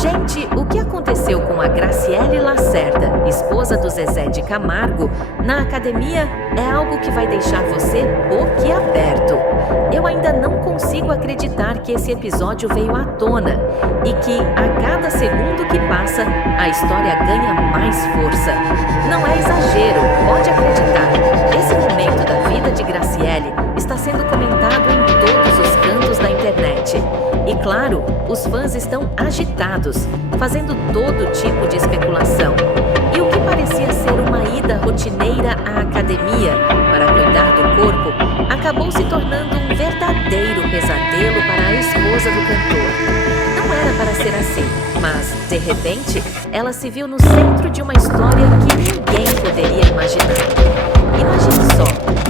Gente, o que aconteceu com a Graciele Lacerda, esposa do Zezé de Camargo, na academia é algo que vai deixar você boquiaberto. Eu ainda não consigo acreditar que esse episódio veio à tona e que, a cada segundo que passa, a história ganha mais força. Não é exagero, pode acreditar. Esse momento da vida de Graciele está sendo comentado em todos os cantos da internet. E claro, os fãs estão agitados, fazendo todo tipo de especulação. E o que parecia ser uma ida rotineira à academia para cuidar do corpo, acabou se tornando um verdadeiro pesadelo para a esposa do cantor. Não era para ser assim, mas, de repente, ela se viu no centro de uma história que ninguém poderia imaginar. Imagine só,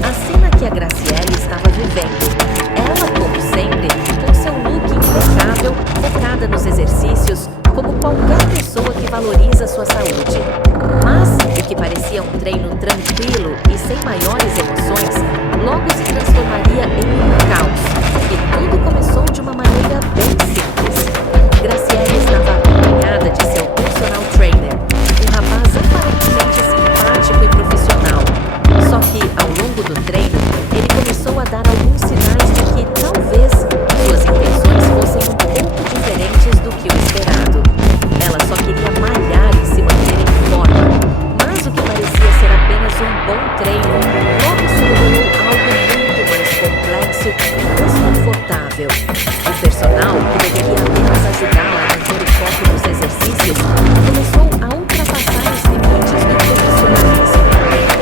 a cena que a Graciele estava vivendo. Ela, como sempre, com seu look impecável, focada nos exercícios, como qualquer pessoa que valoriza sua saúde. Mas o que parecia um treino tranquilo e sem maiores emoções, logo se transformaria em um caos. E tudo começou de uma maneira bem simples. Graciele estava acompanhada de seu personal trainer, um rapaz aparentemente simpático e profissional. Só que, ao longo do treino, ele começou a dar alguns sinais de que talvez suas intenções fossem um pouco diferentes do que o esperado. Ela só queria malhar e se manter em forma, mas o que parecia ser apenas um bom treino logo se revelou algo muito mais complexo e desconfortável. O personal, que deveria apenas ajudá-la a manter o foco nos exercícios, começou a ultrapassar os limites do profissionalismo.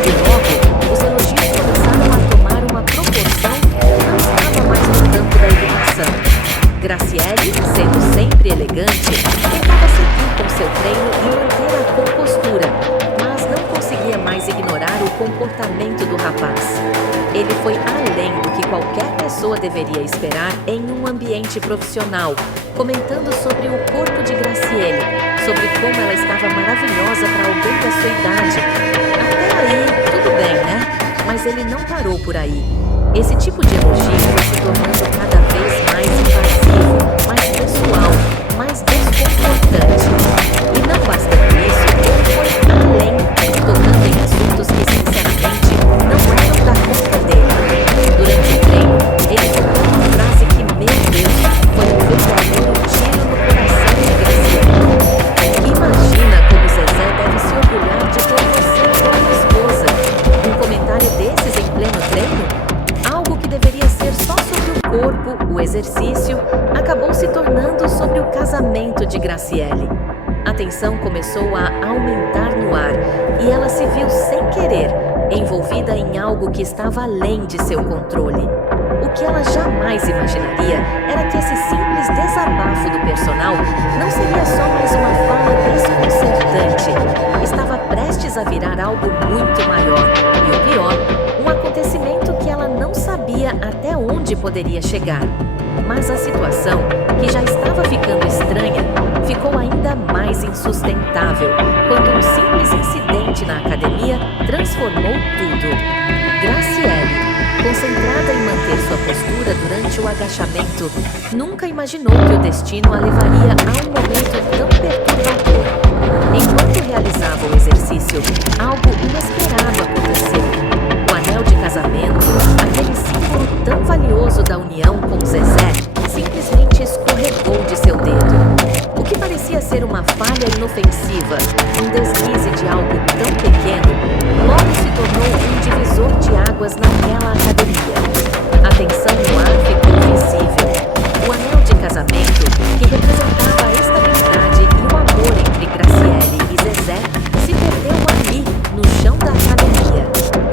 E logo, os elogios começaram a tomar uma proporção que não estava mais no campo da educação. Graciele, sendo sempre elegante, tentava seguir com seu treino e manter a compostura, mas não conseguia mais ignorar o comportamento do rapaz. Ele foi além do que qualquer pessoa deveria esperar em um ambiente profissional, comentando sobre o corpo de Graciele, sobre como ela estava maravilhosa para alguém da sua idade. Até aí, tudo bem, né? Mas ele não parou por aí. Esse tipo de elogio foi se tornando cada vez mais invasivo, mais pessoal, mais desconfortante. E não bastando isso, ele foi além, tocando em assuntos que sinceramente não eram da conta dele. Durante o treino, ele soltou uma frase que, meu Deus, foi um verdadeiro tiro no coração de Graciele. Imagina como Zezé deve se orgulhar de ter você como esposa. Um comentário desses em pleno treino? Algo que deveria ser só sobre o corpo, o exercício, acabou se tornando sobre o casamento de Graciele. A tensão começou a aumentar no ar e ela se viu sem querer envolvida em algo que estava além de seu controle. O que ela jamais imaginaria era que esse simples desabafo do personal não seria só mais uma fala desconcertante. Estava prestes a virar algo muito maior e, o pior, um acontecimento que ela não sabia até onde poderia chegar. Mas a situação, que já estava ficando estranha, ficou ainda mais insustentável quando um simples incidente na academia transformou tudo. Graciele, concentrada em manter sua postura durante o agachamento, nunca imaginou que o destino a levaria a um momento tão perturbador. Enquanto realizava o exercício, algo inesperado aconteceu. O anel de casamento, aquele símbolo tão valioso da união com Zezé, simplesmente escorregou de seu dedo. O que parecia ser uma falha inofensiva, um deslize de algo tão pequeno, logo se tornou um divisor de águas naquela academia. A tensão no ar ficou visível. O anel de casamento, que representava a estabilidade e o amor entre Graciele e Zezé, se perdeu ali, no chão da academia.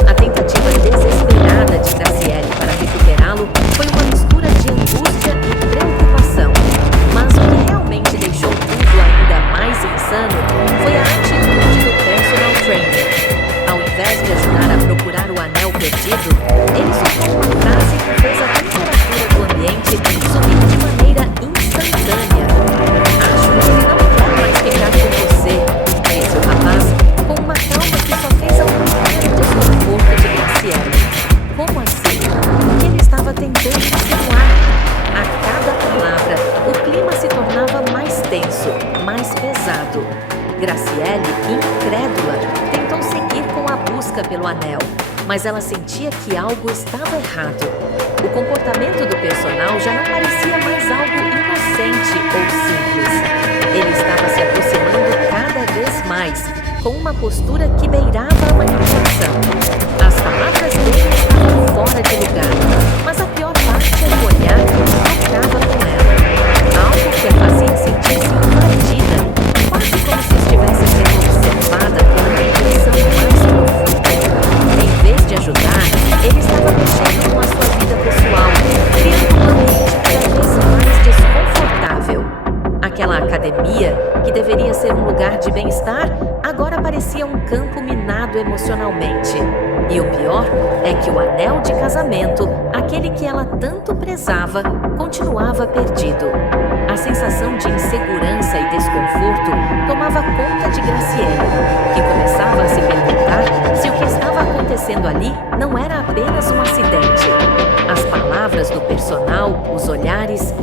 A tentativa desesperada de Graciele para recuperá-lo foi uma mistura de angústia e preocupação. Mas o que realmente deixou tudo ainda mais insano foi a atitude do personal trainer. Ao invés de ajudar a procurar o anel perdido, ele soltou uma frase que fez a temperatura do ambiente subir de maneira instantânea. mais pesado. Graciele, incrédula, tentou seguir com a busca pelo anel, mas ela sentia que algo estava errado. O comportamento do personal já não parecia mais algo inocente ou simples. Ele estava se aproximando cada vez mais, com uma postura que beirava a manipulação. As palavras dele estavam fora de lugar, mas a pior parte era o olhar que trocava com ela. Algo que a fazia sentir-se invadida, quase como se estivesse sendo observada por uma intenção mais profunda. Em vez de ajudar, ele estava mexendo com a sua vida pessoal, criando um ambiente cada vez mais desconfortável. Aquela academia, que deveria ser um lugar de bem-estar, agora parecia um campo minado emocionalmente. E o pior é que o anel de casamento, aquele que ela tanto prezava, continuava perdido. A sensação de insegurança e desconforto tomava conta de Graciele, que começava a se perguntar se o que estava acontecendo ali não era apenas um acidente. As palavras do personal, os olhares,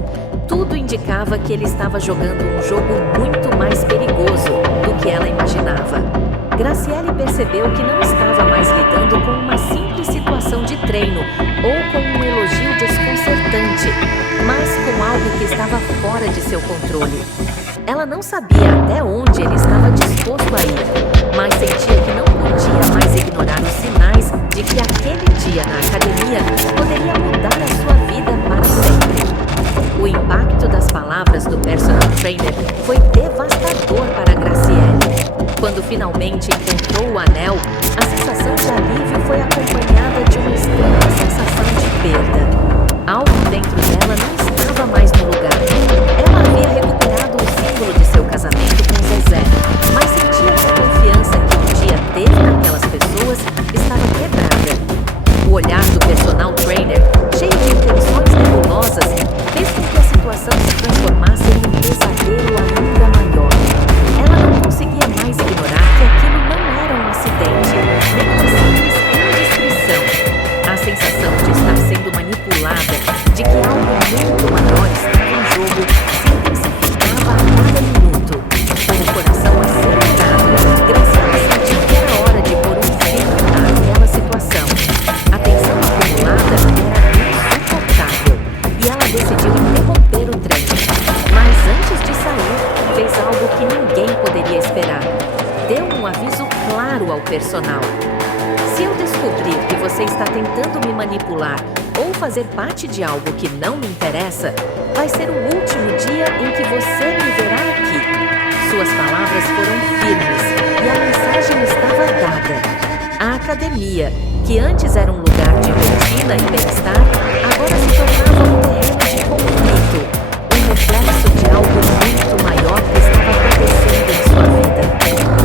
tudo indicava que ele estava jogando um jogo muito mais perigoso do que ela imaginava. Graciele percebeu que não estava mais lidando com uma simples situação de treino ou com um elogio desconcertante, mas com algo que estava fora de seu controle. Ela não sabia até onde ele estava disposto a ir, mas sentia que não podia mais ignorar os sinais de que aquele dia na academia poderia mudar a sua vida para sempre. O impacto das palavras do personal trainer foi devastador para Graciele. Quando finalmente encontrou o anel, a sensação de alívio foi acompanhada de uma estranha sensação de perda. Algo dentro dela não estava mais no lugar. Ela havia recuperado o símbolo de seu casamento com Zezé, mas sentia que a confiança que um dia teve naquelas pessoas estava quebrada. O olhar do personal trainer, cheio de intenções nebulosas, fez com que a situação se transformasse em um pesadelo ainda maior. Ela não conseguia mais ignorar que aquilo não era um acidente, nem uma simples indiscrição. A sensação de estar sendo manipulada, de que algo muito maior estava em jogo, se intensificava a cada minuto. Com o coração acelerado, Graciele sentiu que era hora de pôr um fim àquela situação. A tensão acumulada era insuportável e ela decidiu interromper o treino. Mas antes de sair, fez algo que ninguém poderia esperar. Deu um aviso claro ao personal. Se eu descobrir que você está tentando me manipular ou fazer parte de algo que não me interessa, vai ser o último dia em que você me verá aqui. Suas palavras foram firmes e a mensagem estava dada. A academia, que antes era um lugar de rotina e bem-estar, agora se tornava um terreno de conflito, um reflexo de algo muito maior que estava acontecendo em sua vida.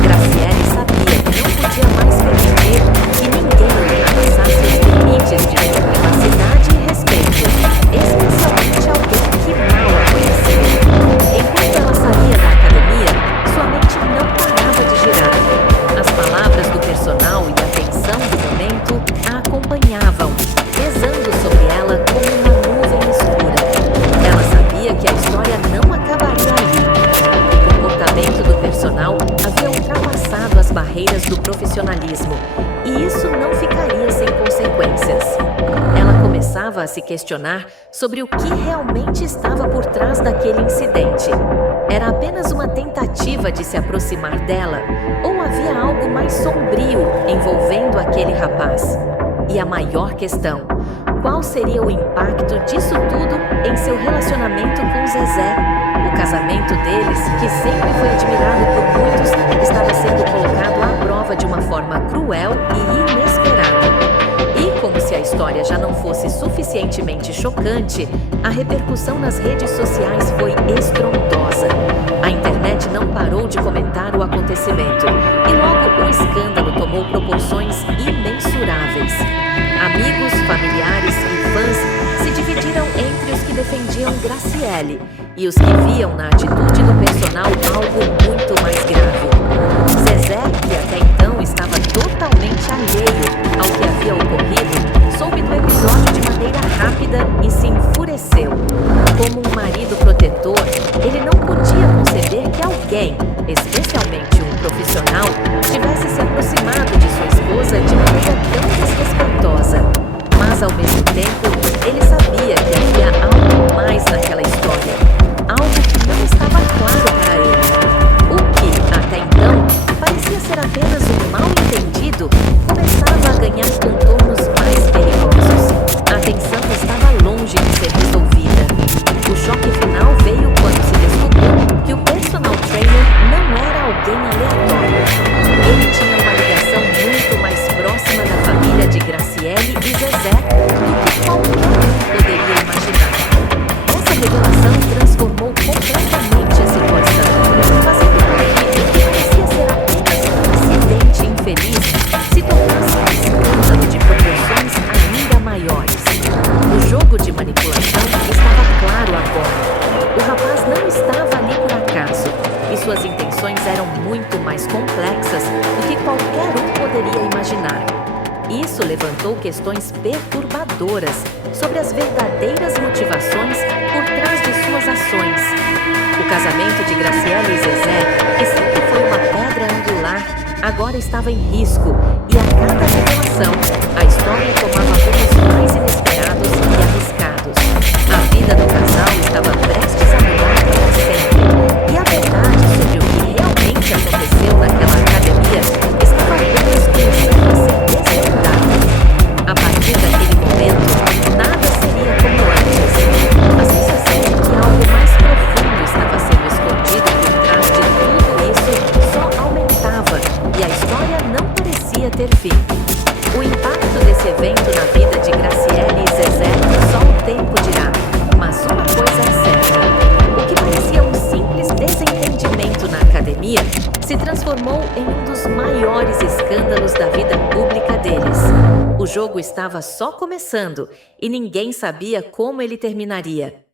Graciele sabia que não podia mais permitir que ninguém ultrapassasse os limites de sua privacidade e respeito, especialmente alguém que mal a conhecia. Enquanto ela saía da academia, sua mente não parava de girar. As palavras do personal e a tensão do momento a acompanhavam, pesando sobre ela como uma nuvem escura. Ela sabia que a história não acabaria ali. O comportamento do personal havia ultrapassado as barreiras do profissionalismo, e isso não ficaria sem consequências. Ela começava a se questionar sobre o que realmente estava por trás daquele incidente. Era apenas uma tentativa de se aproximar dela, ou havia algo mais sombrio envolvendo aquele rapaz? E a maior questão: qual seria o impacto disso tudo em seu relacionamento com Zezé? O casamento deles, que sempre foi admirado por muitos, estava sendo colocado à prova de uma forma cruel e inesperada. E como se a história já não fosse suficientemente chocante, a repercussão nas redes sociais foi estrondosa. A internet não parou de comentar o acontecimento, e logo o escândalo tomou proporções imensuráveis. Amigos, familiares e fãs se dividiram entre os que defendiam Graciele e os que viam na atitude do personal algo muito mais grave. Zezé, que até então estava totalmente alheio ao que havia ocorrido, soube do episódio de maneira rápida e se enfureceu. Como um marido protetor, ele não podia conceber que alguém ninguém, especialmente um profissional, tivesse se aproximado de sua esposa de maneira tão desrespeitosa. Mas, ao mesmo tempo, ele sabia que havia algo mais naquela história. Algo que não estava claro para ele. O que, até então, parecia ser apenas um mal-entendido, começava a ganhar contornos mais perigosos. A tensão estava longe de ser resolvida. O choque final veio quando se descobriu que o personal trainer não era alguém aleatório. Ele tinha uma ligação muito mais próxima da família de Graciele e Zezé do que qualquer um poderia imaginar. Essa revelação transformou completamente a situação, fazendo com que o que parecia ser apenas um acidente infeliz se tornasse um escândalo de proporções ainda maiores. O jogo de manipulação estava claro agora. O rapaz não estava ali por acaso, e suas intenções eram muito mais complexas do que qualquer um poderia imaginar. Isso levantou questões perturbadoras sobre as verdadeiras motivações por trás de suas ações. O casamento de Graciele e Zezé, que sempre foi uma pedra angular, agora estava em risco, e a cada revelação, a história tomava rumos mais inesperados e arriscados. A vida do casal estava prestes a mudar para sempre, e a verdade sobre o que realmente aconteceu naquela academia estava apenas começando a ser desvendada. A partir daquele momento, nada seria como antes. A sensação de que algo mais profundo estava sendo escondido por trás de tudo isso só aumentava, e a história não parecia ter fim. O impacto desse evento na vida de Graciele e Zezé só o tempo dirá. Mas uma coisa é certa: o que parecia um simples desentendimento na academia se transformou em um dos maiores escândalos da vida pública deles. O jogo estava só começando e ninguém sabia como ele terminaria.